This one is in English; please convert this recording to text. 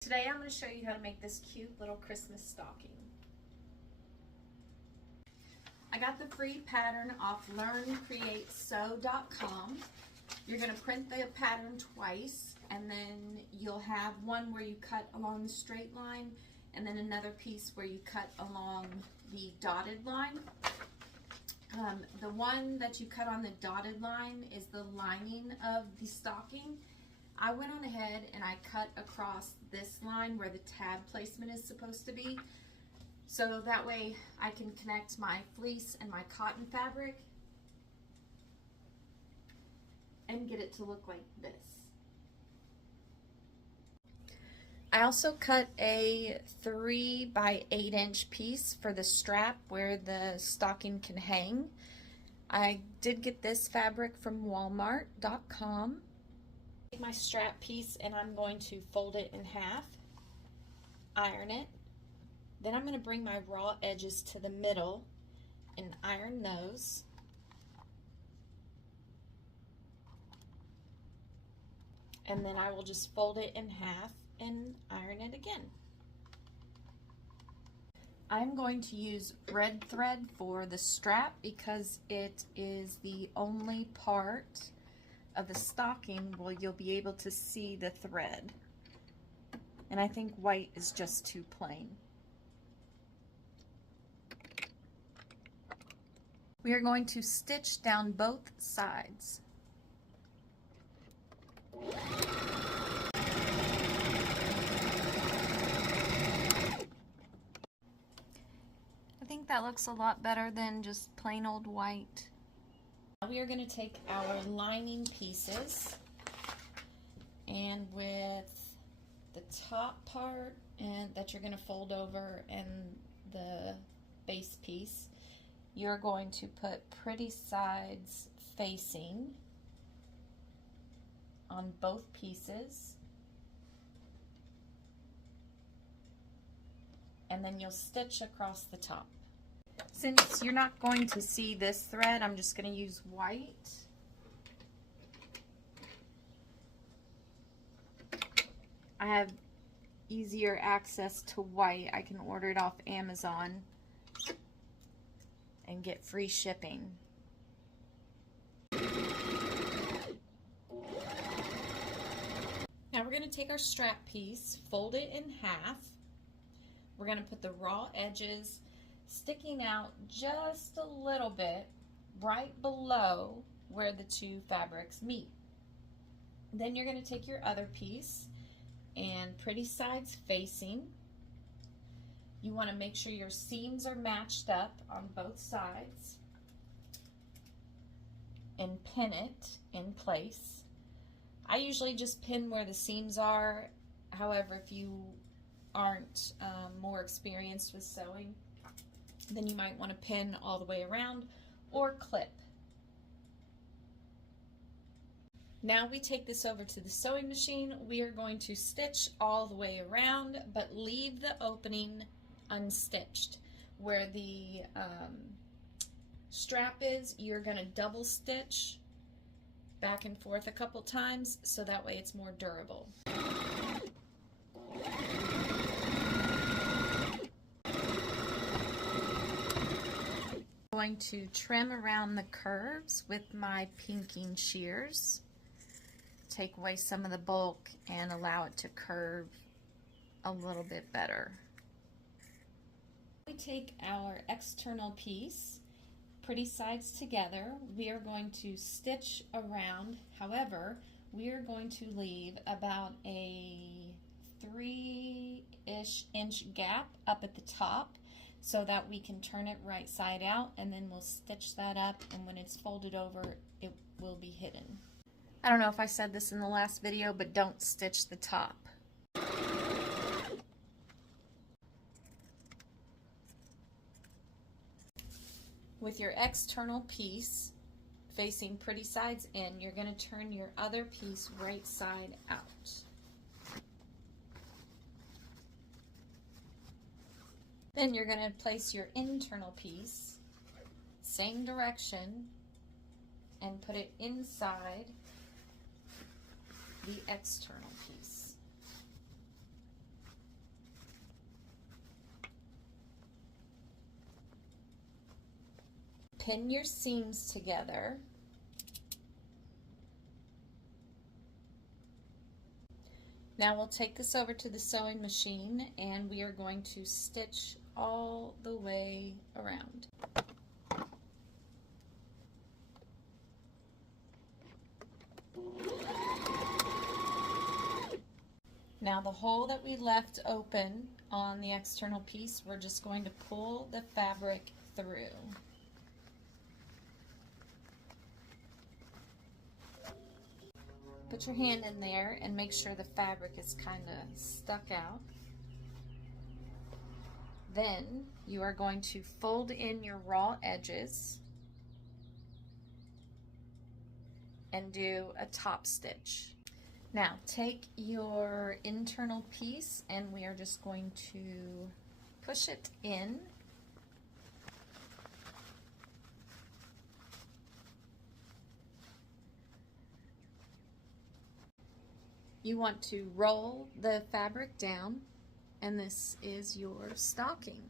Today I'm going to show you how to make this cute little Christmas stocking. I got the free pattern off learncreatesew.com. You're going to print the pattern twice, and then you'll have one where you cut along the straight line and then another piece where you cut along the dotted line. The one that you cut on the dotted line is the lining of the stocking. I went on ahead and I cut across this line where the tab placement is supposed to be, so that way I can connect my fleece and my cotton fabric and get it to look like this. I also cut a 3 by 8 inch piece for the strap where the stocking can hang. I did get this fabric from walmart.com. Take my strap piece and I'm going to fold it in half, iron it. Then I'm going to bring my raw edges to the middle and iron those. And then I will just fold it in half and iron it again. I'm going to use red thread for the strap because it is the only part of the stocking where you'll be able to see the thread. And I think white is just too plain. We are going to stitch down both sides. I think that looks a lot better than just plain old white. Now we are going to take our lining pieces, and with the top part and that you're going to fold over and the base piece, you're going to put pretty sides facing on both pieces, and then you'll stitch across the top. Since you're not going to see this thread, I'm just going to use white. I have easier access to white. I can order it off Amazon and get free shipping. Now we're going to take our strap piece, fold it in half. We're going to put the raw edges sticking out just a little bit right below where the two fabrics meet. Then you're going to take your other piece and pretty sides facing. You want to make sure your seams are matched up on both sides and pin it in place. I usually just pin where the seams are. However, if you aren't more experienced with sewing, then you might want to pin all the way around or clip. Now we take this over to the sewing machine. We are going to stitch all the way around, but leave the opening unstitched. Where the strap is, you're going to double stitch back and forth a couple times so that way it's more durable. I'm going to trim around the curves with my pinking shears. Take away some of the bulk and allow it to curve a little bit better. We take our external piece, pretty sides together. We are going to stitch around. However, we are going to leave about a 3-ish inch gap up at the top so that we can turn it right side out, and then we'll stitch that up, and when it's folded over it will be hidden. I don't know if I said this in the last video, but don't stitch the top. With your external piece facing pretty sides in, you're going to turn your other piece right side out. Then you're going to place your internal piece, same direction, and put it inside the external piece. pin your seams together. Now we'll take this over to the sewing machine and we are going to stitch all the way around. Now the hole that we left open on the external piece, we're just going to pull the fabric through. Put your hand in there and make sure the fabric is kind of stuck out. Then you are going to fold in your raw edges and do a top stitch. Now take your internal piece and we are just going to push it in. You want to roll the fabric down, and this is your stocking.